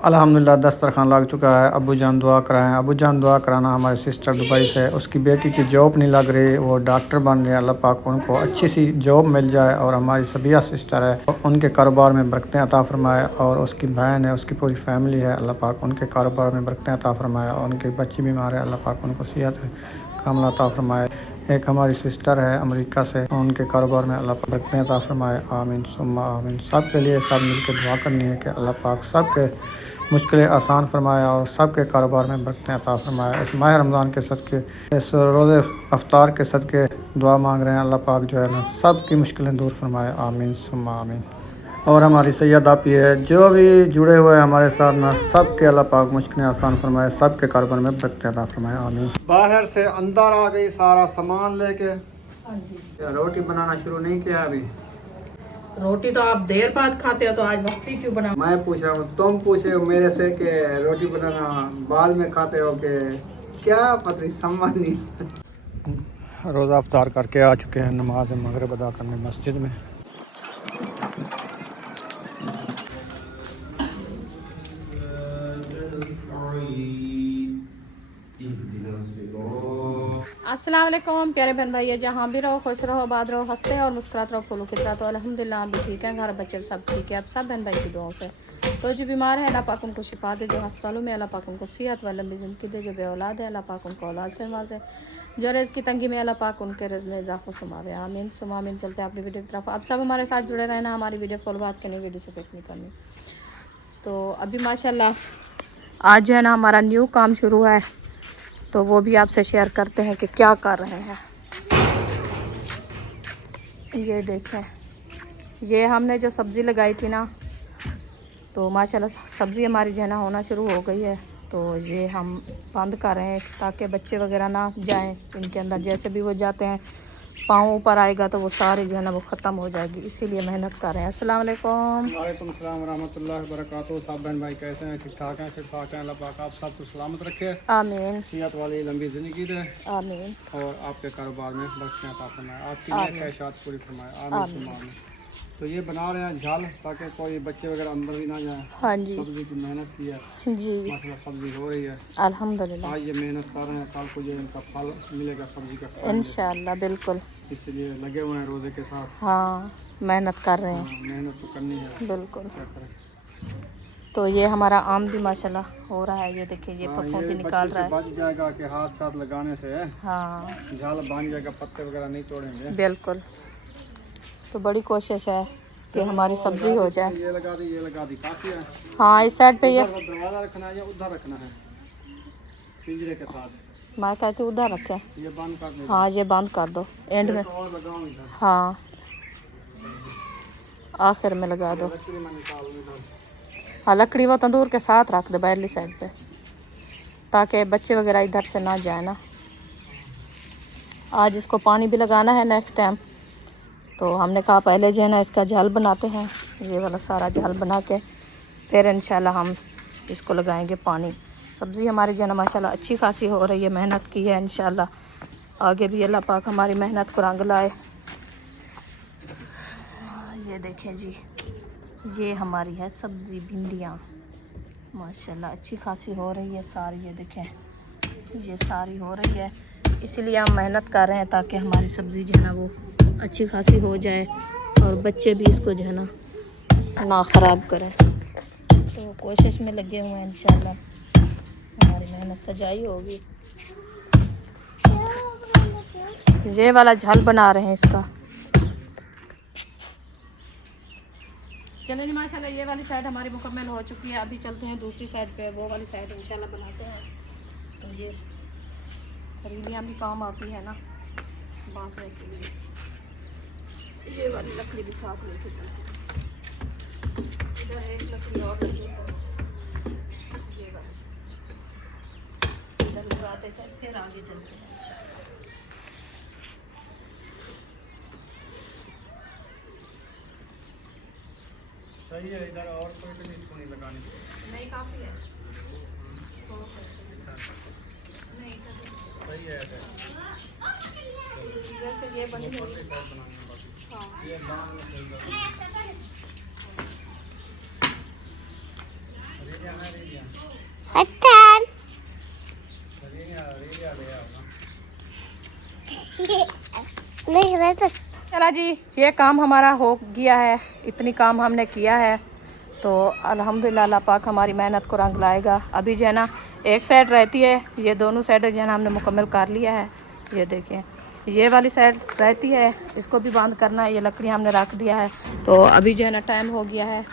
अल्हम्दुलिल्लाह दस्तरखान लग चुका है। अब्बू जान दुआ कराएं। अब्बू जान दुआ कराना हमारे सिस्टर दुबई से, उसकी बेटी की जॉब नहीं लग रही, वो डॉक्टर बन रहे हैं। अल्लाह पाक उनको अच्छी सी जॉब मिल जाए। और हमारी सबिया सिस्टर है, उनके कारोबार में बरकतें अता फरमाए। और उसकी बहन है, उसकी पूरी फैमिली है, अल्लाह पाक उनके कारोबार में बरकतें अता फरमाए। और उनके बच्ची बीमार है, अल्लाह पाक उनको सेहत कामला अता फरमाए। एक हमारी सिस्टर है अमेरिका से, उनके कारोबार में अल्लाह पाक बरकतें अता फरमाए। आमीन सुम्मा आमीन। सब के लिए सब मिलकर दुआ करनी है कि अल्लाह पाक सब के मुश्किलें आसान फरमाया और सब के कारोबार में बरकतें अता फरमाया। इस माह रमज़ान के सदक़े, इस रोज़े अफ्तार के सदक़े दुआ मांग रहे हैं। अल्लाह पाक जो है ना सब की मुश्किलें दूर फरमाए। आमीन सुम्मा आमीन। और हमारी सैयद आपी है, जो भी जुड़े हुए हैं हमारे साथ ना, सब के अल्लाह पाक मुश्किलें आसान फरमाए, सब के कारोबार में बरकतें अता फरमाए। आमीन। बाहर से अंदर आ गई सारा सामान लेके। हाँ जी। रोटी बनाना शुरू नहीं किया अभी। रोटी तो आप देर बाद खाते हो, तो आज वक्ती क्यों बना? मैं पूछ रहा हूँ, तुम पूछे हो मेरे से कि रोटी बनाना बाद में खाते हो कि क्या, पता नहीं समझ नहीं। रोज़ा अफ्तार करके आ चुके हैं नमाज मगरिब अदा करने मस्जिद में। अस्सलाम वालेकुम प्यारे बहन भाई, जहाँ भी रहो खुश रहो, आबाद रहो, हंसते और मुस्कुराते रहो, फूलों की तरह। तो अल्हम्दुलिल्लाह हम भी ठीक हैं, घर बच्चे सब ठीक है। अब सब बहन भाई की दुआओं से तो जो बीमार है अल्लाह पाक उनको शिफा दे, जो अस्पतालों में अल्लाह पाक उनको सेहत व लंबी ज़िंदगी दे, जो बे औलाद है अल्लाह पाक उनको औलाद से नवाजे, जो रिज़्क़ की तंगी में अल्लाह पाक उनके रिज़्क़ में इजाफ़ा फरमावे। आमीन सुम्मा आमीन। चलते हैं अपनी वीडियो की तरफ। आप सब हमारे साथ जुड़े रहना, हमारी वीडियो फॉलो बात करनी, वीडियो से कुछ नहीं करनी। तो अभी माशाल्लाह आज जो है ना हमारा न्यू काम शुरू है, तो वो भी आपसे शेयर करते हैं कि क्या कर रहे हैं। ये देखें, ये हमने जो सब्ज़ी लगाई थी ना, तो माशाल्लाह सब्ज़ी हमारी जो है ना होना शुरू हो गई है। तो ये हम बंद कर रहे हैं ताकि बच्चे वगैरह ना जाएं इनके अंदर, जैसे भी वो जाते हैं पाँव ऊपर आएगा तो वो सारी जो है ना वो ख़त्म हो जाएगी, इसीलिए मेहनत कर रहे हैं। अस्सलाम वालेकुम। वालेकुम सलाम रहमतुल्लाहि व बरकातहू। सब बहन भाई कैसे हैं? ठीक ठाक हैं? ठीक ठाक हैं। अल्लाह पाक आप सबको सलामत रखे, आमीन सेहत वाली लंबी ज़िंदगी दे आमीन और आपके कारोबार में बरकतें अता फरमाए, आपकी नेक ख्वाहिशात पूरी फरमाए। आमीन सुम्मा आमीन। तो ये बना रहे हैं झाल, ताकि कोई बच्चे वगैरह अंदर भी ना जाए। हाँ जी सब्ज़ी की मेहनत की है जी, माशाल्लाह, सब्ज़ी हो रही है। अल्हम्दुलिल्लाह आज ये मेहनत कर रहे हैं, कल को जो इनका फल मिलेगा सब्ज़ी का फल मिलेगा। इंशाअल्लाह बिल्कुल। इसलिए लगे हुए हैं रोज़े के साथ। हाँ मेहनत कर रहे हाँ, हैं मेहनत तो करनी है, बिल्कुल। क्या करें। तो ये हमारा आम भी माशाल्लाह हो रहा है, ये देखिए ये हाँ, फफूंदी ये निकाल बच्चे रहा से है। बच जाएगा कि हाथ साथ लगाने से है, हाँ झाल बांध जाएगा, पत्ते वगैरह नहीं तोड़ेंगे। बिल्कुल। तो बड़ी कोशिश है कि हमारी सब्ज़ी लगा हो दी, जाए। ये लगा दी, ये लगा दी, काफ़ी है। हाँ इस साइड पे ये उधर दरवाज़ा रखना है या उधर रखना है पिंजरे के साथ? मैं कहती हूँ उधर रखें। ये बंद कर दो। हाँ ये बंद कर दो एंड में। एक और लगाओ इधर, हाँ आखिर में लगा दो। लकड़ी में निकालो इधर। हाँ लकड़ी वो तंदूर के साथ रख दो बैरली साइड पे, ताकि बच्चे वगैरह इधर से ना जाए ना। आज इसको पानी भी लगाना है नेक्स्ट टाइम, तो हमने कहा पहले जो है ना इसका झाल बनाते हैं, ये वाला सारा झाल बना के फिर इंशाल्लाह हम इसको लगाएंगे पानी। सब्ज़ी हमारी जो है ना माशाल्लाह अच्छी खासी हो रही है, मेहनत की है। इंशाल्लाह आगे भी अल्लाह पाक हमारी मेहनत को रंग लाए। ये देखें जी, ये हमारी है सब्ज़ी भिंडियाँ, माशाल्लाह अच्छी खासी हो रही है सारी। ये देखें ये सारी हो रही है, इसीलिए हम मेहनत कर रहे हैं ताकि हमारी सब्ज़ी जो है ना वो अच्छी खासी हो जाए और बच्चे भी इसको जो है ना ख़राब करें। तो कोशिश में लगे हुए हैं, इंशाल्लाह हमारी मेहनत सजाई होगी। ये वाला झाल बना रहे हैं इसका। चलिए जी माशाल्लाह ये वाली साइड हमारी मुकम्मल हो चुकी है। अभी चलते हैं दूसरी साइड पे, वो वाली साइड इंशाल्लाह बनाते हैं। तो ये हरीलियाँ भी काम आती है ना बांटने के लिए, ये वाली लकड़ी भी साथ लेके चलते हैं। इधर एक लकड़ी और लगी है, ये वाली इधर लगाते चल फिर आगे चलते हैं इंशाल्लाह। सही है, इधर और कोई तो नहीं लगानी, नहीं काफ़ी है नहीं सही है। जैसे ये बनी है। हाँ ये बांध में सही है। अरे चला जी, ये काम हमारा हो गया है। इतनी काम हमने किया है तो अल्हम्दुलिल्लाह अल्लाह पाक हमारी मेहनत को रंग लाएगा। अभी जो है ना एक साइड रहती है, ये दोनों साइड जो है ना हमने मुकम्मल कर लिया है। ये देखें, ये वाली साइड रहती है, इसको भी बंद करना है। ये लकड़ी हमने रख दिया है। तो अभी जो है ना टाइम हो गया है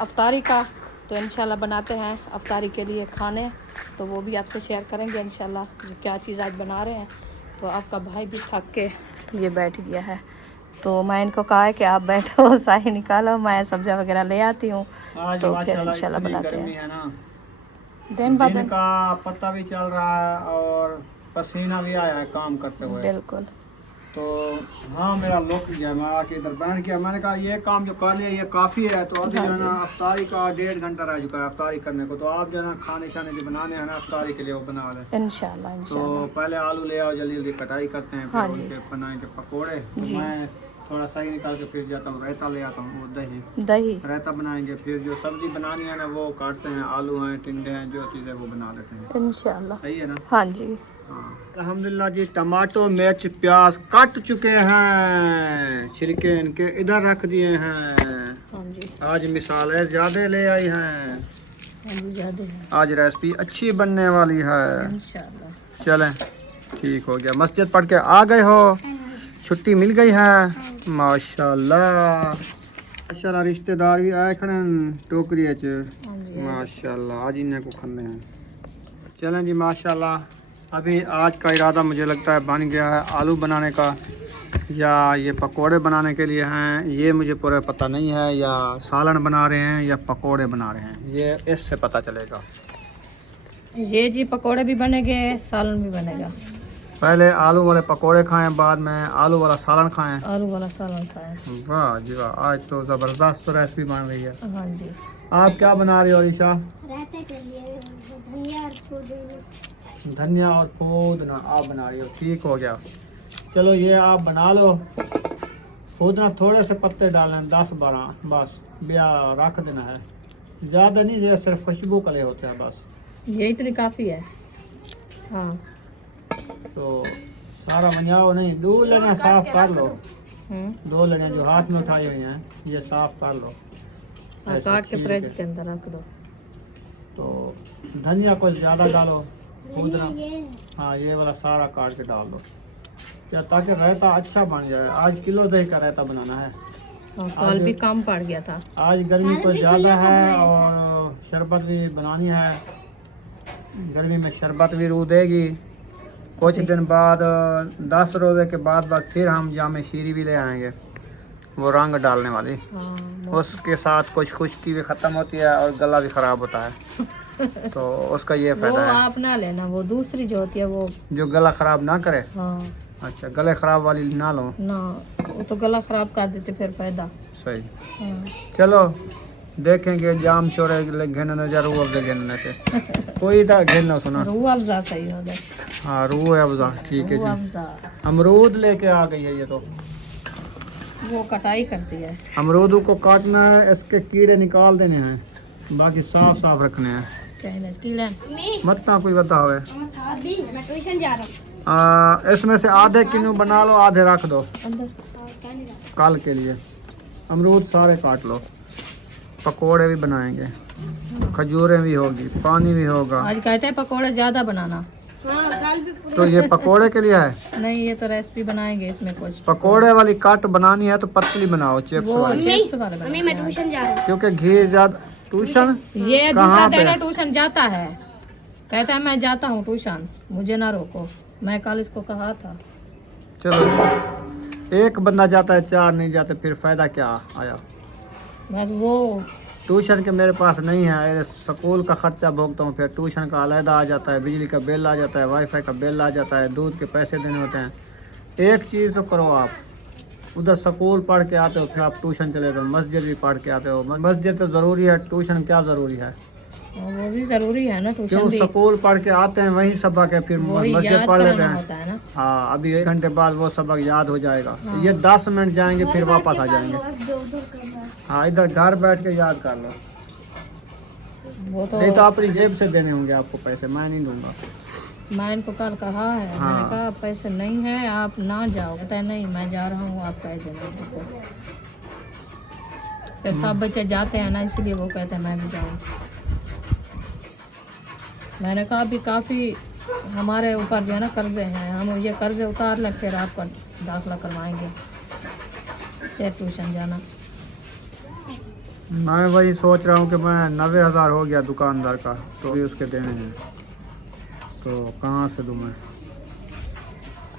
अफ्तारी का, तो इंशाल्लाह बनाते हैं अफ्तारी के लिए खाने, तो वो भी आपसे शेयर करेंगे इंशाल्लाह क्या चीज़ आज बना रहे हैं। तो आपका भाई भी थक के ये बैठ गया है, तो मैं इनको कहा है कि आप बैठो, शाही निकालो, मैं सब्जियां वगैरह ले आती हूँ, तो फिर इंशाल्लाह बनाते हैं। दिन ब दिन का पता भी चल रहा है और पसीना भी आया है काम करते हुए। बिल्कुल। तो हाँ, मेरा लुक गया, मैं आके इधर बैठ गया। मैंने कहा ये काम जो कर लिया ये काफ़ी है। तो अभी जो है ना अफ्तारी का 1.5 घंटा रह चुका है अफ्तारी करने को। तो आप जो है ना खाने शाने जो बनाने हैं ना अफ्तारी के लिए वो बना लें इंशाल्लाह। तो पहले आलू ले आओ, जल्दी जल्दी कटाई करते हैं, फिर उनके बनाएंगे पकौड़े। तो मैं थोड़ा सही निकाल के फिर जाता हूँ, रायता ले आता हूँ, वो दही रायता बनाएंगे। फिर जो सब्जी बनानी है ना वो काटते हैं, आलू हैं, टिंडे हैं, जो चीज़ें वो बना लेते हैं इंशाल्लाह। सही है ना? हाँ जी। अल्हम्दुलिल्लाह जी, टमाटो मिर्च प्याज कट चुके हैं, छिलके इनके इधर रख दिए हैं। हाँ जी। आज मिसालें ज़्यादा ले आई हैं, हाँ जी, ज़्यादा है। आज रेसिपी अच्छी बनने वाली है इंशाल्लाह। चलें, ठीक हो गया। मस्जिद पढ़ के आ गए हो? छुट्टी मिल गई है? माशाल्लाह माशाल्लाह। रिश्तेदार भी आए खड़े टोकरी माशाल्लाह, आज इन्हें को खाने हैं। चलें जी माशाल्लाह। अभी आज का इरादा मुझे लगता है बन गया है, आलू बनाने का या ये पकोड़े बनाने के लिए हैं, ये मुझे पूरा पता नहीं है। या सालन बना रहे हैं या पकोड़े बना रहे हैं, ये इससे पता चलेगा। ये जी पकोड़े भी बनेंगे, सालन भी बनेगा। पहले आलू वाले पकोड़े खाएं, बाद में आलू वाला सालन खाएं। आलू वाला सालन खाएं। वाह जी वाह, आज तो ज़बरदस्त रेसिपी बन रही है। हाँ जी। आप क्या बना रही हो ईशा? धनिया और पुदीना आप बना रही हो, ठीक हो गया। चलो ये आप बना लो। पुदीना थोड़े से पत्ते डालें, 10-12 बस, बिया रख देना है, ज़्यादा नहीं, ये सिर्फ खुशबू के लिए होते हैं बस। ये इतनी काफ़ी है। हाँ तो सारा मंजाओ नहीं, 2 लेना साफ कर लो, 2 लेना जो हाथ में उठाई हुई हैं ये साफ कर लो। काट के फ्रिज के अंदर रख दो। तो धनिया को ज़्यादा डालो, पुदीना हाँ ये वाला सारा काट के डाल दो, या ताकि रायता अच्छा बन जाए। आज किलो दही का रायता बनाना है। कल भी कम पड़ गया था। आज गर्मी को ज़्यादा है और शरबत भी बनानी है, गर्मी में शरबत भी रू देगी। कुछ दिन बाद 10 रोज़े के बाद फिर हम जामे शीरी भी ले आएंगे, वो रंग डालने वाली। उसके साथ कुछ खुश्की भी ख़त्म होती है और गला भी ख़राब होता है तो उसका ये फ़ायदा है। आप ना लेना, वो दूसरी जो होती है वो जो गला ख़राब ना करे। हाँ। अच्छा, गले ख़राब वाली ना लो ना, वो तो गला ख़राब कर देते फिर फ़ायदा। सही। हाँ। चलो देखेंगे जाम चोरे घेने नजर रूह अफ़ज़ा घेने से कोई था घेना सुना रूह अफ़ज़ा सही हो गया। हाँ रूह अफ़ज़ा ठीक है जी। अमरूद लेके आ गई है ये, तो वो कटाई करती है। अमरूद को काटना है, इसके कीड़े निकाल देने हैं, बाकी साफ साफ रखने हैं। मत ना कोई बता हुए। मैं ट्यूशन जा रहा हूँ। इसमें से आधे किलो बना लो, आधे रख दो कल के लिए। अमरूद सारे काट लो, पकोड़े भी बनाएंगे, खजूरें भी होगी, पानी भी होगा। आज कहते हैं पकोड़े ज्यादा बनाना। तो ये पकोड़े के लिए है? नहीं, ये तो रेसिपी बनाएंगे, इसमें कुछ पकोड़े वाली कट बनानी है तो पतली बनाओ, चिप्स वाली। मैं ट्यूशन जा रहा हूँ। क्योंकि घी ज्यादा। ट्यूशन ये दूसरा दिन ट्यूशन जाता है, कहता है मैं जाता हूँ ट्यूशन, मुझे ना रोको। मैं कल इसको कहा था। चलो एक बंदा जाता है, 4 नहीं जाते, फिर फायदा क्या आया? बस वो ट्यूशन के मेरे पास नहीं है, स्कूल का खर्चा भोगता हूँ, फिर ट्यूशन का अलहदा आ जाता है, बिजली का बिल आ जाता है, वाईफाई का बिल आ जाता है, दूध के पैसे देने होते हैं। एक चीज़ तो करो आप, उधर स्कूल पढ़ के आते हो, फिर आप ट्यूशन चले जाओ, मस्जिद भी पढ़ के आते हो। मस्जिद तो ज़रूरी है, ट्यूशन क्या ज़रूरी है? वो भी ज़रूरी है ना ट्यूशन क्यों? भी। स्कूल पढ़ के आते हैं वही सबक है, फिर मस्जिद पढ़ लेते हैं। हाँ, अभी 1 घंटे बाद वो सबक याद हो जाएगा। हाँ। ये 10 मिनट जाएंगे फिर वापस आ जाएंगे। हाँ, इधर घर बैठ के याद कर लो। वो तो नहीं तो अपनी जेब से देने होंगे आपको पैसे, मैं नहीं दूंगा। मैं इनको कल कहा है, हाँ। मैंने कहा पैसे नहीं है आप ना जाओ, कहता है नहीं मैं जा रहा हूँ, आप कह देना उनको। फिर सब बच्चे जाते हैं ना, इसलिए वो कहते हैं मैं भी जाऊँ। मैंने कहा अभी काफ़ी हमारे ऊपर जो है ना कर्जे हैं, हम ये कर्जे उतार लें फिर आपका दाखिला करवाएंगे, फिर ट्यूशन जाना। मैं वही सोच रहा हूँ कि मैं 90,000 हो गया दुकानदार का, तो भी उसके देने हैं, तो कहाँ से दूँ मैं?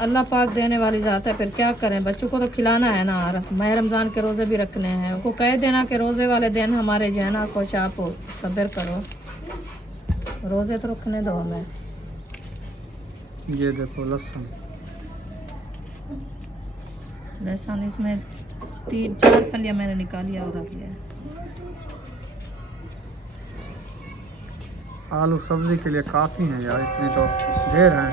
अल्लाह पाक देने वाली ज़ात है, फिर क्या करें, बच्चों को तो खिलाना है ना। और माह रमज़ान के रोज़े भी रखने हैं, उनको कह देना कि रोज़े वाले दिन हमारे जो है ना कुछ आप सब्र करो, रोज़े तो रखने दो हमें। ये देखो लहसुन, लहसुन इसमें 3-4 फलियाँ मैंने निकालिया और रख लिया। आलू सब्जी के लिए काफ़ी हैं यार, इतने तो ढेर हैं,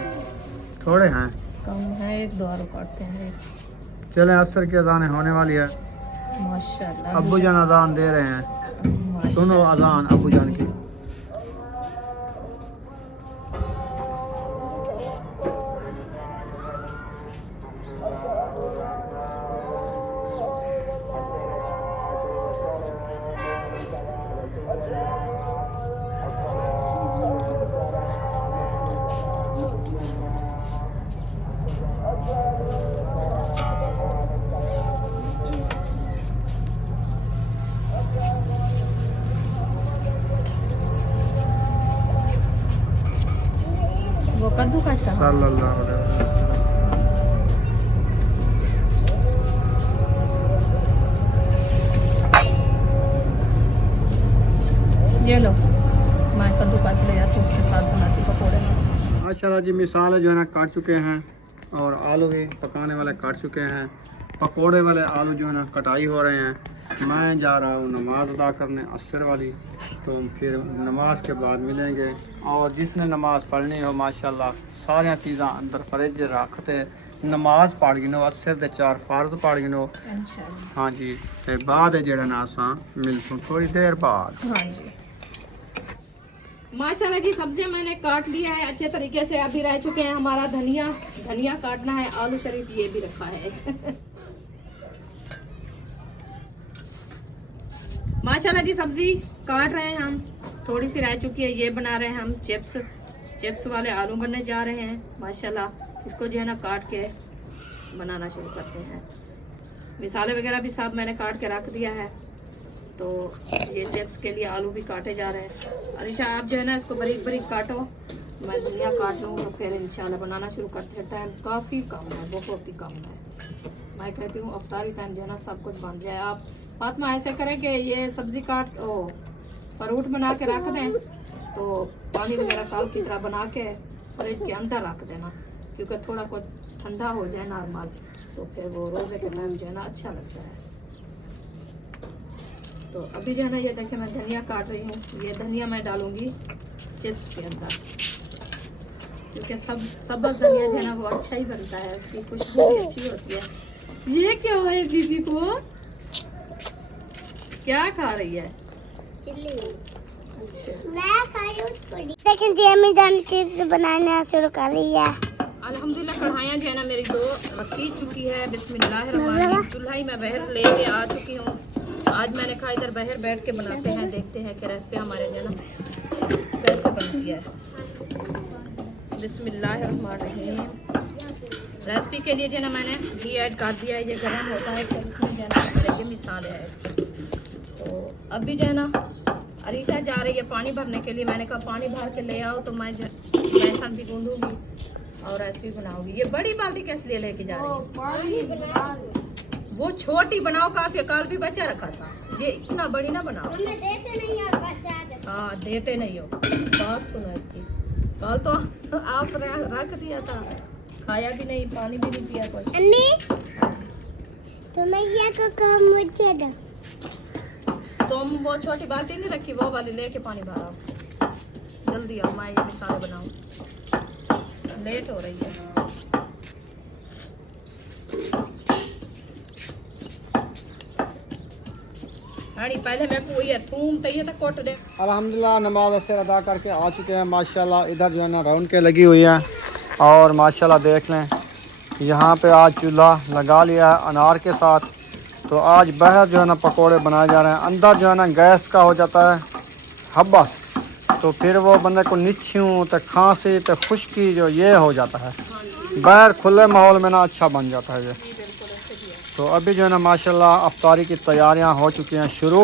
थोड़े हैं कम है, 1-2 आलू काटते हैं। चलें, असर की अजान होने वाली है। माशाल्लाह अब्बू जान अजान दे रहे हैं, माशाल्लाह। सुनो अजान अब्बू जान की। वो कद्दू का सल्लल्लाहु अलैहि वसल्लम। ये लो, मैं कद्दू का ले जाती हूँ, उसके साथ बनाती पकौड़े। माशाल्लाह जी, मिसाले जो है ना काट चुके हैं, और आलू भी पकाने वाले काट चुके हैं, पकोड़े वाले आलू जो है ना कटाई हो रहे हैं। मैं जा रहा हूँ नमाज अदा करने असर वाली, तो फिर नमाज के बाद मिलेंगे। और जिसने नमाज पढ़नी हो माशाल्लाह सारिया चीज़ा अंदर फ्रिज रखते, नमाज पढ़ गिनो, असर दे 4 फर्द पढ़ गिनो। इंशाल्लाह। हाँ जी, ते बाद जेड़ा ना असां मिलसूं थोड़ी देर बाद। हाँ जी माशाल्लाह जी, सब्जियां मैंने काट लिया है अच्छे तरीके से। अभी रह चुके हैं हमारा धनिया काटना है, आलू शरीफ ये भी रखा है। माशाल्लाह जी, सब्जी काट रहे हैं हम, थोड़ी सी रह चुकी है। ये बना रहे हैं हम चिप्स वाले आलू बनने जा रहे हैं। माशाल्लाह इसको जो है ना काट के बनाना शुरू करते हैं। मिसाले वगैरह भी सब मैंने काट के रख दिया है, तो ये चिप्स के लिए आलू भी काटे जा रहे हैं। अलिशा आप जो है ना इसको बारीक बारीक काटो, मैं धनिया काट लूँ, तो फिर इंशाल्लाह बनाना शुरू करते हैं। टाइम काफ़ी कम है, बहुत ही कम है। मैं कहती हूँ अफ्तारी टाइम जो है ना सब कुछ बन जाए। आप फातिमा ऐसे करें कि ये सब्ज़ी फ्रूट बना के रख दें, तो पानी वगैरह कल की तरह बना के फ्रिज के अंदर रख देना, क्योंकि थोड़ा कुछ ठंडा हो जाए नॉर्मल, तो फिर वो रोज़े के टाइम जो है ना अच्छा लगता है। तो अभी जो है ना ये देखिए मैं धनिया काट रही हूँ। ये धनिया मैं डालूंगी चिप्स के अंदर, क्योंकि सबक धनिया जो है ना वो अच्छा ही बनता है, उसकी खुशबू भी अच्छी होती है। ये क्या हुआ है बीबी को, क्या खा रही है? अच्छा, लेकिन जी अम्मी जान चिप्स बनाना शुरू कर रही है। अल्हम्दुलिल्लाह कढ़ाइयाँ जो है ना मेरी 2 रखी चुकी है। बिस्मिल्लाहिर्रहमानिर्रहीम। चूल्हा मैं बाहर लेके आ चुकी हूँ। आज मैंने कहा इधर बाहर बैठ के बनाते हैं, देखते हैं कि रेसिपी हमारे जो है ना कैसे बनती है। बिस्मिल्लाहिर्रहमानिर्रहीम। रेसिपी के लिए जो है ना मैंने घी ऐड कर दिया है, ये गर्म होता है फिर इसमें जो है ना हमारे ये मिसाले है। तो अभी जो है ना अरीशा जा रही है पानी भरने के लिए। मैंने कहा पानी भर के ले आओ, तो मैं बेसन भी गूंदूंगी और रेसिपी बनाऊंगी। ये बड़ी बाल्टी कैसे लिए लेके जा रही है? वो छोटी बनाओ, काफी। कल भी बच्चा रखा था, ये इतना बड़ी ना बनाओ। हाँ देते नहीं हो, बात सुनो इसकी। कल तो आप रख दिया था, खाया भी नहीं, पानी भी नहीं पिया कुछ। तुम वो छोटी बाल्टी नहीं रखी, वो वाली लेके पानी भरा। जल्दी आओ, मैं ये मिसाल बनाऊं, लेट हो रही है। हाड़ी पहले मैं कोई है थूम तो ये तो कोट दे। अल्हम्दुलिल्लाह नमाज असर अदा करके आ चुके हैं माशाल्लाह। इधर जो है ना रौनकें लगी हुई हैं और माशाल्लाह देख लें यहाँ पे आज चूल्हा लगा लिया है अनार के साथ। तो आज बाहर जो है ना पकोड़े बनाए जा रहे हैं। अंदर जो है ना गैस का हो जाता है हब्बस, तो फिर वो बंदे को निच्छूं तो खांसी तो खुश्की जो ये हो जाता है। बाहर खुले माहौल में ना अच्छा बन जाता है ये। तो अभी जो है ना माशाल्लाह अफ्तारी की तैयारियां हो चुकी हैं शुरू।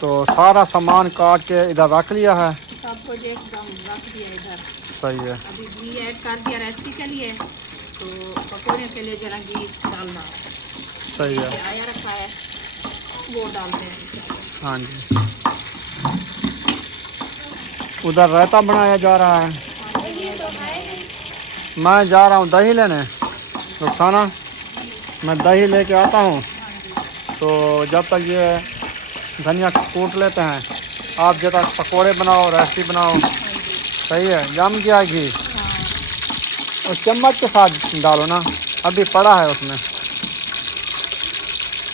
तो सारा सामान काट के इधर रख लिया है। सब कुछ एकदम रख दिया इधर। सही है। अभी घी ऐड कर दिया रेसिपी के लिए, तो पकौड़े के लिए जरा घी डालना। सही है। आया रखा है वो डालते हैं। हाँ जी। उधर रायता बनाया जा रहा है। मैं जा रहा हूँ दही लेने। रुखसाना मैं दही लेके आता हूँ। तो जब तक ये धनिया कूट लेते हैं आप जब तक पकोड़े बनाओ रेसिपी बनाओ। सही है। जम गया घी और चम्मच के साथ डालो ना, अभी पड़ा है उसमें,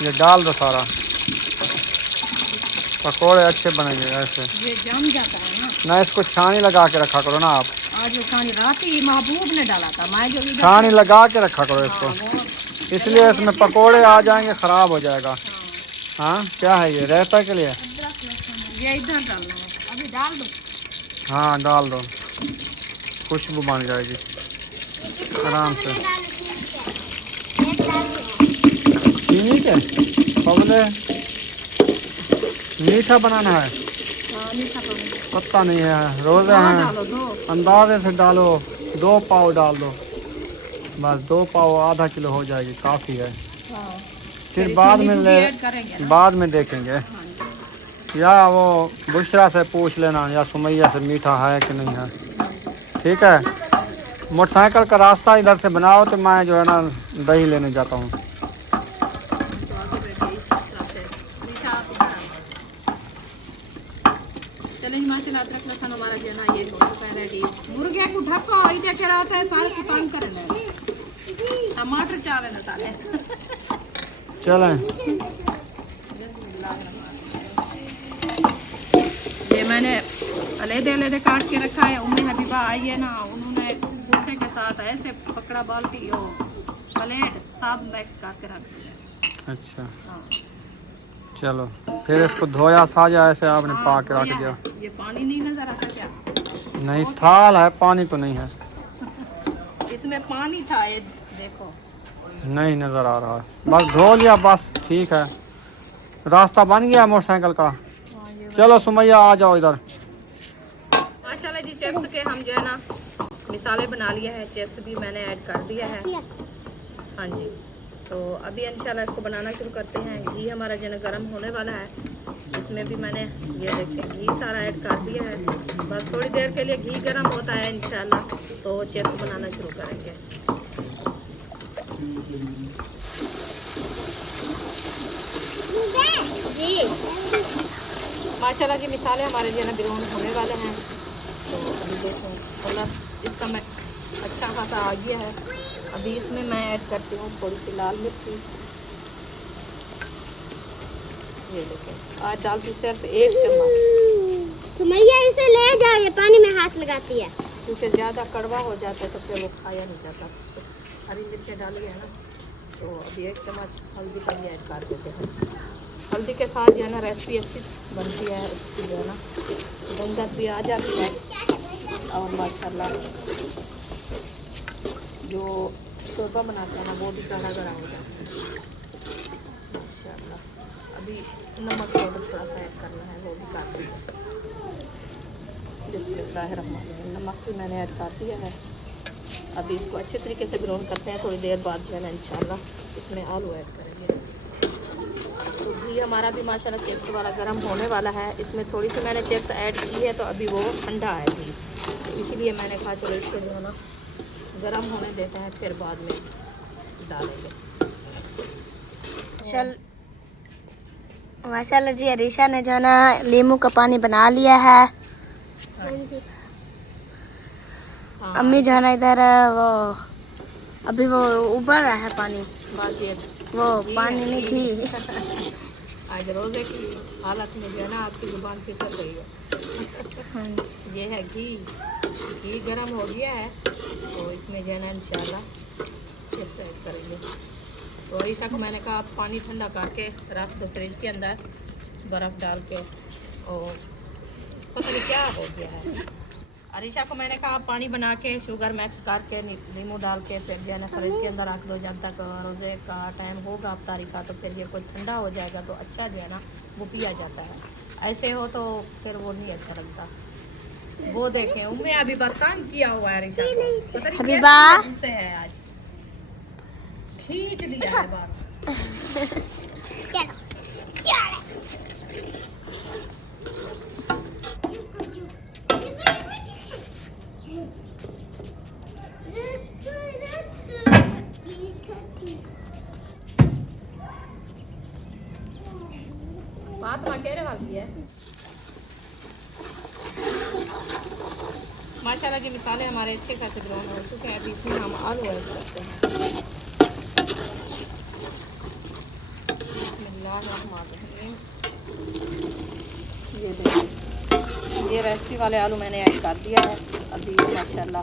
ये डाल दो सारा। पकोड़े अच्छे बनेंगे ऐसे। ये जम जाता है ना। इसको छानी लगा के रखा करो ना आप। आज वो छानी रात ही महबूब ने डाला था, मैं जो छानी लगा के रखा करो इसको, इसलिए इसमें पकोड़े आ जाएंगे, ख़राब हो जाएगा। हाँ क्या है ये रायता के लिए? ये इधर डालना है, अभी डाल दो। हाँ डाल दो, खुशबू बन जाएगी आराम से। चीनी के बबले मीठा बनाना है। पता नहीं है, रोज़े हैं, अंदाजे से डालो। 2 पाव डाल दो बस, 2 पाव आधा किलो हो जाएगी, काफ़ी है। फिर बाद में देखेंगे। या वो बुशरा से पूछ लेना या सुमैया से मीठा है कि नहीं है। ठीक है। मोटरसाइकिल का रास्ता इधर से बनाओ तो मैं जो है ना दही लेने जाता हूँ। माशाल्लाह अदरक लहसुन हमारा जो है ना ये हो चुका है रेडी। मुर्गे को ढको इधर क्या रहता है सारे को काम कर ले। टमाटर चावे ना साले चलें। ये मैंने अलग काट के रखा है। उम्मी हबीबा आई है ना, उन्होंने गुस्से के साथ ऐसे पकड़ा बाल्टी हो प्लेट सब मिक्स करके रख दिया। अच्छा हाँ। चलो फिर इसको धोया साजा ऐसे आपने पा के रख दिया। ये पानी नहीं नजर आता क्या? नहीं थाल है, पानी तो नहीं है। इसमें पानी था, ये देखो नहीं नज़र आ रहा है। बस धो लिया बस, ठीक है। रास्ता बन गया मोटरसाइकिल का। चलो सुमैया आ जाओ इधर। माशाल्लाह जी चिप्स के हम जो है ना मिसाले बना लिया है। चिप्स भी मैंने ऐड कर दिया है। हाँ जी। तो अभी इंशाल्लाह इसको बनाना शुरू करते हैं। घी हमारा जो है गर्म होने वाला है। इसमें भी मैंने ये देखें घी सारा ऐड कर दिया है। बस थोड़ी देर के लिए घी गर्म होता है इंशाल्लाह तो चिप्स बनाना शुरू करेंगे। माशाल्लाह जी मिसाले हमारे जो है ना ब्राउन होने वाले हैं। तो अभी देखो कलर इसका मैं अच्छा खासा आ गया है। अभी इसमें मैं ऐड करती हूँ थोड़ी सी लाल मिर्ची। ये देखो आज डालती सिर्फ 1 चम्मच। सुमैया इसे ले जाओ, ये पानी में हाथ लगाती है। क्योंकि ज़्यादा कड़वा हो जाता है तो फिर वो खाया नहीं जाता। हरी मिर्चें डाली है ना, तो अभी 1 चम्मच हल्दी का भी ऐड कर देते हैं। हल्दी के साथ जो है ना रेसिपी अच्छी बनती है, उसकी जो है ना रंगत भी आ जाती है। और माशाल्लाह जो शोरबा बनाते हैं ना वो भी गाढ़ा गाढ़ा हो जाता है माशाल्लाह। अभी नमक पाउडर थोड़ा सा ऐड करना है, वो भी कर दिया। बिस्मिल्लाहिर्रहमानिर्रहीम। नमक भी मैंने ऐड कर दिया है। अभी इसको अच्छे तरीके से ब्राउन करते हैं। थोड़ी देर बाद जो है ना इंशाल्लाह इसमें आलू ऐड करेंगे। तो घी हमारा भी माशाल्लाह चिप्स वाला गर्म होने वाला है। इसमें थोड़ी सी मैंने चिप्स ऐड की है तो अभी वो ठंडा है घी, तो इसीलिए मैंने कहा चलो इसको जो है ना गर्म होने देते हैं, फिर बाद में डालेंगे। चल माशाल्लाह जी अरीशा ने जो है ना नींबू का पानी बना लिया है। हाँ। अम्मी जो है ना इधर वो अभी वो उबल रहा है पानी। बस ये वो पानी नहीं थी। आज रोज़े की हालत में जो है ना आपकी ज़ुबान फिसल रही है। हाँ जी। ये है घी गर्म हो गया है तो इसमें जो है ना इंशाल्लाह चिप्स ऐड करेंगे। तो अरीशा को मैंने कहा आप पानी ठंडा करके रख दो फ्रिज के अंदर बर्फ़ डाल के, और पता नहीं क्या हो गया है। अरीशा को मैंने कहा आप पानी बना के शुगर मिक्स करके नींबू डाल के फिर जो है ना फ्रिज के अंदर रख दो, जब तक रोज़े का टाइम होगा अफ्तारी का तो फिर ये कोई ठंडा हो जाएगा तो अच्छा जो है ना वो पिया जाता है। ऐसे हो तो फिर वो नहीं अच्छा लगता। वो देखें उम्मे अभी बर्तन किया हुआ है अरीशा को, पता नहीं हबीबा। कैसे है आज खींच लिया है बस। चलो चलो। बात मकेरे वाली है। माशाल्लाह जी मिसाले हमारे अच्छे खासे ग्राउंड हो चुके हैं। अभी इसमें हम आलू ऐड करते हैं। बिस्मिल्लाहिर्रहमानिर्रहीम। ये देखिए ये रेसिपी वाले आलू मैंने ऐड कर दिया है। अभी माशाल्लाह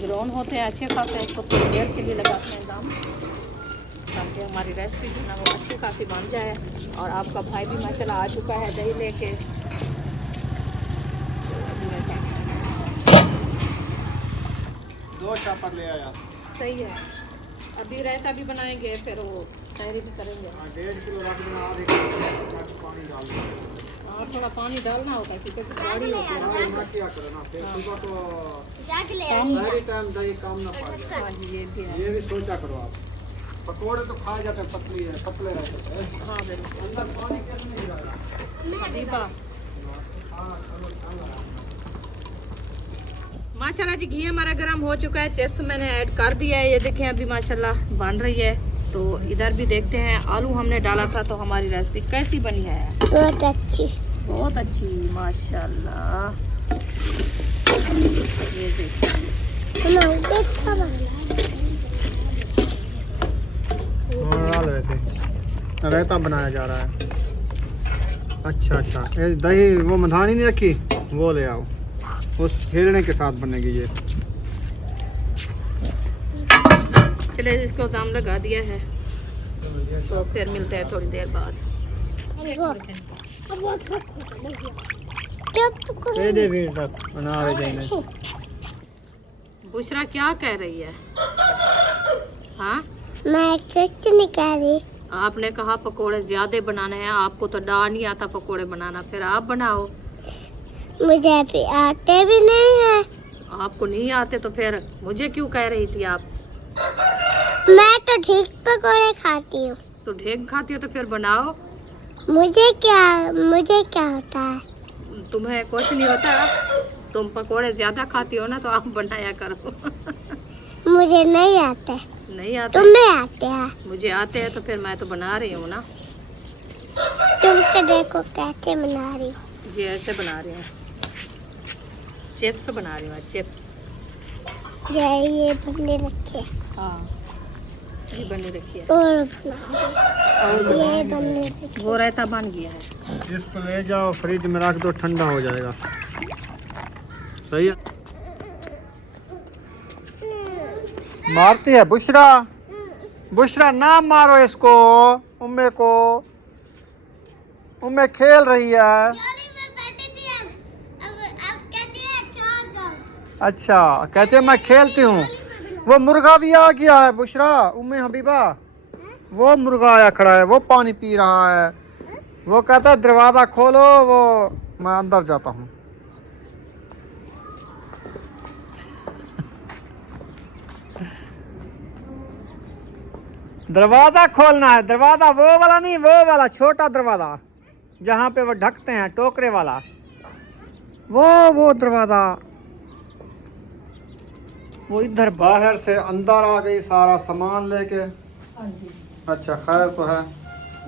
ग्राउंड होते हैं अच्छे खासे, इसको थोड़ी देर के लिए लगाते हैं दाम ताकि हमारी रेसिपी जो है ना वो अच्छी खासी बन जाए। और आपका भाई भी माशाल्लाह आ चुका है दही लेके। दो चापर ले आया। सही है। अभी रायता भी बनाएंगे फिर वो तैयारी भी करेंगे। 1.5 किलो रख देना, आधे किलो पानी डाल देना। हाँ थोड़ा पानी डालना होगा क्योंकि गाड़ी होती है ना। ना क्या करना फिर सुबह तो कम। सारी टाइम दही कम ना पड़ जाए। हाँ जी ये भी है। ये भी सोचा करो आप। पकोड़े तो खाए जाते हैं, पतले रहते हैं। हाँ बिल्कुल। अंदर पानी कैसे नहीं डाला? दीपा माशाल्लाह जी घी हमारा गर्म हो चुका है। चिप्स मैंने ऐड कर दिया है, ये देखें अभी माशाल्लाह बन रही है। तो इधर भी देखते हैं आलू हमने डाला था तो हमारी रेसिपी कैसी बनी है। बहुत अच्छी। बहुत अच्छी माशाल्लाह। ये देखिए रायता बनाया जा रहा है। अच्छा ये दही वो मधानी नहीं रखी, वो ले आओ, उस खेलने के साथ बनेगी ये। चले इसको दाम लगा दिया है तो फिर मिलते हैं थोड़ी देर बाद। बना रहे थे। बुशरा क्या कह रही है? हाँ मैं कुछ नहीं कह रही। आपने कहा पकोड़े ज्यादा बनाने हैं, आपको तो डा नहीं आता पकोड़े बनाना, फिर आप बनाओ। मुझे भी आते भी नहीं है। आपको नहीं आते तो फिर मुझे क्यों कह रही थी आप? मैं तो ठीक पकौड़े खाती हूँ। तो ढेक खाती हो तो फिर बनाओ। मुझे क्या होता है? तुम्हें कुछ नहीं होता, तुम पकोड़े ज्यादा खाती हो ना तो आप बनाया करो। मुझे नहीं आते। नहीं आते? तुम्हें आते हैं। मुझे आते हैं तो फिर मैं तो बना रही हूँ ना। तुम तो देखो कैसे बना रही हो। जी ऐसे बना रही हूँ, चिप्स बना रही हूँ चिप्स। ये बने रखे। हाँ ये बनी रखी है और ये बने रखे। वो रायता बन गया है। इसको ले जाओ फ्रिज में रख दो, ठंडा हो जाएगा। सही है। मारती है बुशरा। बुशरा ना मारो इसको, उम्मे को। उम्मे खेल रही है। अच्छा कहते मैं खेलती हूँ। वो मुर्गा भी आ गया है बुशरा। उम्मे हबीबा वो मुर्गा आया खड़ा है, वो पानी पी रहा है। वो कहता है दरवाज़ा खोलो, वो मैं अंदर जाता हूँ। दरवाज़ा खोलना है, दरवाज़ा वो वाला नहीं, वो वाला छोटा दरवाज़ा जहाँ पे वो ढकते हैं, टोकरे वाला, वो दरवाज़ा। वो इधर बाहर से अंदर आ गई सारा सामान लेके। अच्छा खैर तो है।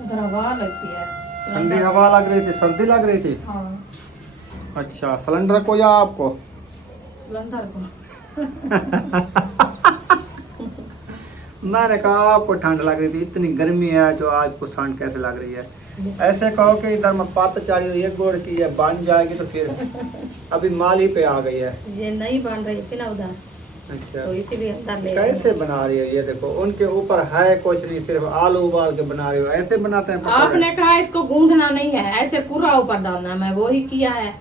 उधर हवा लगती है, ठंडी हवा लग रही थी, सर्दी लग रही थी। हाँ। अच्छा सिलेंडर को या आपको? सिलेंडर को। मैंने कहा आपको ठंड लग रही थी, इतनी गर्मी है जो आज को ठंड कैसे लग रही है। ऐसे कहो कि इधर में पत्त चाड़ी हुई है गुड़ की, है बन जाएगी तो फिर अभी माल ही पे आ गई है। ये नहीं बन रही थी ना उधर, अच्छा, तो इसीलिए अंदर ले कैसे बना रही हो? ये देखो उनके ऊपर है कुछ नहीं, सिर्फ आलू उबाल के बना रही हो। ऐसे बनाते हैं पकौड़े? आपने कहा इसको गूंथना नहीं है, ऐसे पूरा ऊपर डालना, मैं वो ही किया है।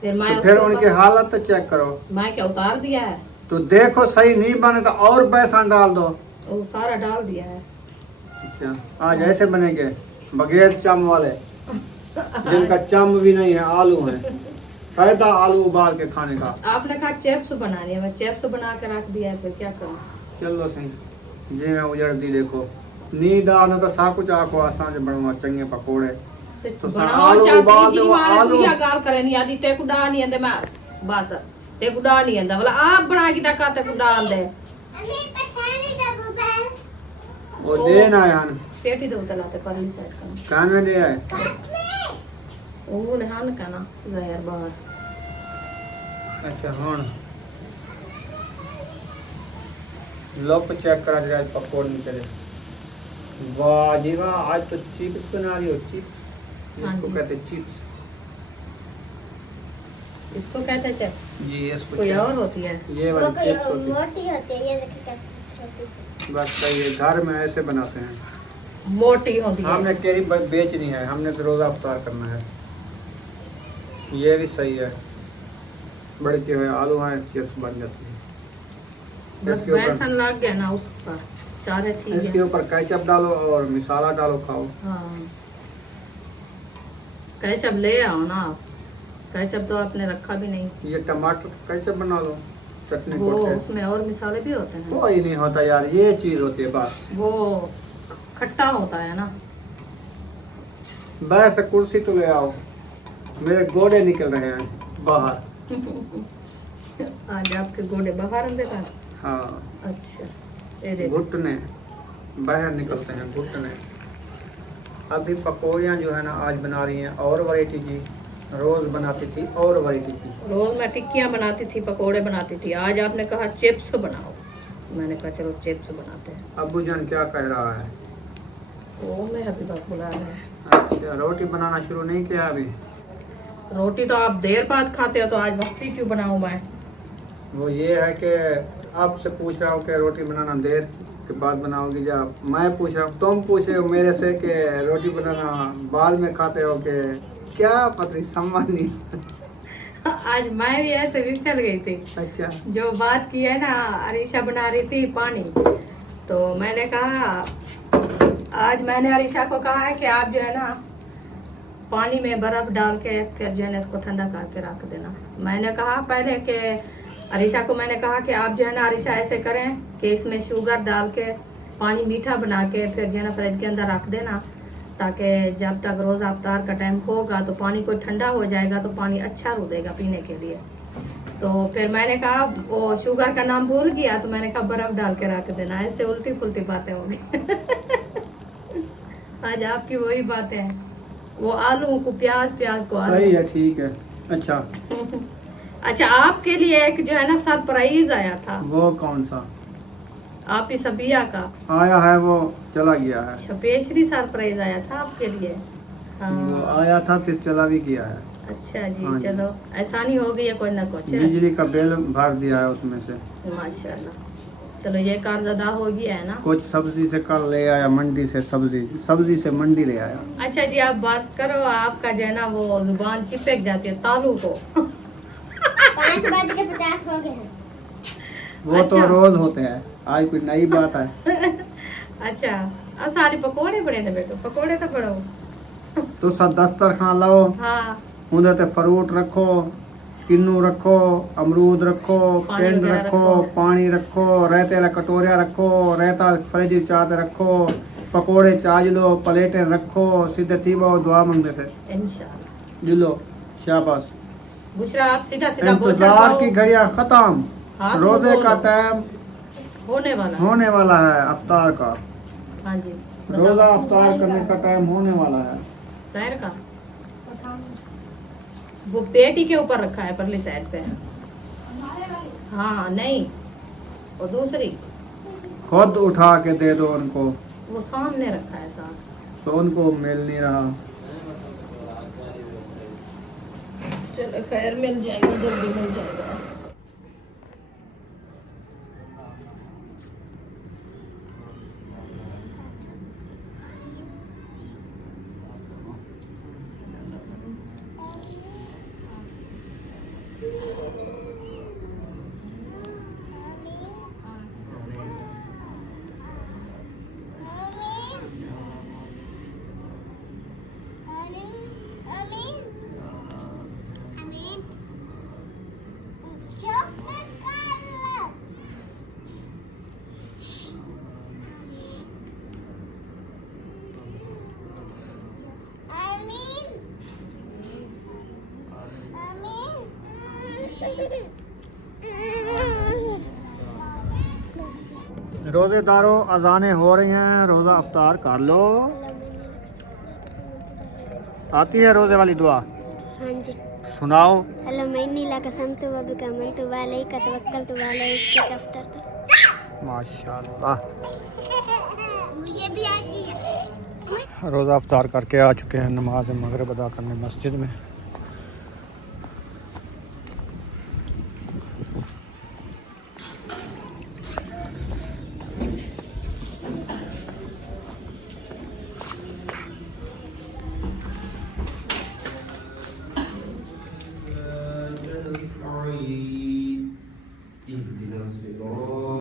फिर मैं तो फिर उसको उनकी हालत तो चेक करो। मैं क्या उतार दिया है? तो देखो सही नहीं बने तो और बेसन डाल दो। वो सारा डाल दिया है। अच्छा, आज ऐसे बनेंगे बगैर चम वाले, जिनका चम भी नहीं है, आलू है, फायदा आलू उबाल के खाने का। आपने कहा चिप्स बना लिया, मैं चिप्स बना के रख दिया है, फिर क्या करूं? चलो सही जी, मैं उजड़ दी देखो। नींद आना तो सब कुछ आखो आसान से बनवा चंगे पकोड़े। तो बनाओ आलू चाहती उबाल थी, दो, मारे आलू दुनिया गाल करे नहीं आदी, ते कुडा नहीं आंदे, मैं बस ते कुडा नहीं आंदा, बोला आप बना के तक ते कुडा आंदे। वो देना है हन पेटी दो तलाते परली साइड का कान में दे आए। वो लहान का ना जहर बाहर। अच्छा हाँ, लोग चेक करा जाए पकोड़े निकले। वाह जी वाह, आज तो चिप्स बना रही हो। चिप्स हाँ इसको जी। कहते हैं चिप्स। इसको कहते हैं चिप्स, जी इसको कोई chips। और होती है? ये वाली चिप्स होती है। मोटी होती है, ये देखिए कैसे छोटी सी। बस सही है, घर में ऐसे बनाते हैं। मोटी होती है। हमने केरी बेचनी है, हमने तो रोजा अफ्तार करना है। ये भी सही है, बड़े के हुए आलू हैं, चिप्स बन जाती है। बस इसके ऊपर बेसन लग गया ना उस पर, सारे ठीक इसके है। ऊपर केचप डालो और मसाला डालो, खाओ। हाँ, केचप ले आओ ना आप, केचप तो आपने रखा भी नहीं। ये टमाटर केचप बना लो, चटनी वो कोट के। उसमें और मसाले भी होते हैं। कोई नहीं होता यार, ये चीज होती है बस। वो खट्टा होता है ना। बाहर से कुर्सी तो ले आओ, मेरे गोड़े निकल रहे हैं बाहर। आज आपके गोडे बाहर अंदर था। हाँ, अच्छा, ये देखो। घुटने बाहर निकलते हैं, घुटने। अभी पकौड़ियाँ जो है ना आज बना रही हैं और वैरायटी की, रोज बनाती थी और वैरायटी की। रोज मैं टिक्कियाँ बनाती थी, पकोड़े बनाती थी, आज आपने कहा चिप्स बनाओ, मैंने कहा चलो चिप्स बनाते हैं। अब्बू जान क्या कह रहा है? वो मैं अभी बात बुला रहे हैं। अच्छा, रोटी बनाना शुरू नहीं किया अभी? रोटी तो आप देर बाद खाते हो, तो आज वक्ती क्यों बनाऊं मैं? वो ये है कि आपसे पूछ रहा हूँ कि रोटी बनाना देर के बाद बनाओगी या मैं पूछ रहा हूँ, तुम पूछ रहे हो मेरे से कि रोटी बनाना बाद में खाते हो कि क्या पता समझ नहीं। आज मैं भी ऐसे भी फैल गई थी। अच्छा, जो बात की है ना, अरीशा बना रही थी पानी, तो मैंने कहा, आज मैंने अरीशा को कहा है कि आप जो है ना पानी में बर्फ डाल के फिर जो है ना इसको ठंडा करके रख देना। मैंने कहा पहले कि अरीशा को मैंने कहा कि आप जो है ना अरीशा ऐसे करें कि इसमें शुगर डाल के पानी मीठा बना के फिर जो है ना फ्रिज के अंदर रख देना, ताकि जब तक रोज़ा अफ्तार का टाइम होगा तो पानी को ठंडा हो जाएगा, तो पानी अच्छा रुदेगा पीने के लिए। तो फिर मैंने कहा वो शुगर का नाम भूल गया, तो मैंने कहा बर्फ डाल के रख देना। ऐसे उल्टी पुल्टी बातें होगी। आज आपकी वही बातें हैं, वो आलू को प्याज को आलू। सही है, ठीक है। अच्छा, अच्छा, आपके लिए एक जो है ना सरप्राइज आया था। वो कौन सा आपकी सबिया का आया है? वो चला गया है। स्पेशली सरप्राइज आया था आपके लिए। वो हाँ, आया था फिर चला भी गया है। अच्छा जी, हाँ जी। चलो आसानी हो गई है कोई ना कुछ। बिजली का बिल भर दिया है उसमें से। माशाल्लाह, चलो ये कर्ज अदा हो गया है ना। कुछ सब्जी से कल ले आया, मंडी से सब्जी से मंडी ले आया। अच्छा जी, आप बस करो, आपका जो है ना वो जुबान चिपक जाती है तालू को। 5:50 हो गए हैं। वो अच्छा। तो रोज होते हैं, आज कोई नई बात है। अच्छा, सारी पकोड़े बड़े ने बेटो, पकोड़े तो बड़ो। तो सब दस्तरखान लाओ, हाँ, उधर ते फ्रूट रखो, किन्नू रखो, अमरूद रखो, पानी टेंड वगैरह रखो, रखो। पानी रखो, रहते ला कटोरिया रखो, रहता फ्रिज चाट रखो, पकोड़े चाज लो, प्लेटें रखो, सीधे थी वो दुआ मंगने से इंशाल्लाह। जिलो शाबाश। बुशरा, आप सीधा सीधा बोझा इंतजार पाओ। की घड़ियां खत्म, हाथ रोजे मुंह का धो लो। टाइम होने वाला है। होने वाला है, अफ्तार का हाँ जी, रोजा अफ्तार करने का टाइम होने वाला है। जाहिर का वो पेटी के ऊपर रखा है परली साइड पे। हाँ नहीं, वो दूसरी खुद उठा के दे दो उनको, वो सामने रखा है साथ। तो उनको मिल नहीं रहा। चलो खैर मिल जाएगा, जल्दी मिल जाएगा। रोज़ेदारों, अजानें हो रही हैं, रोज़ा अफ्तार कर लो। आती है रोज़े वाली दुआ? हाँ जी। सुनाओ। माशाल्लाह। मुझे भी आती है। रोज़ा अफ्तार करके आ चुके हैं नमाज मगरिब अदा करने मस्जिद में।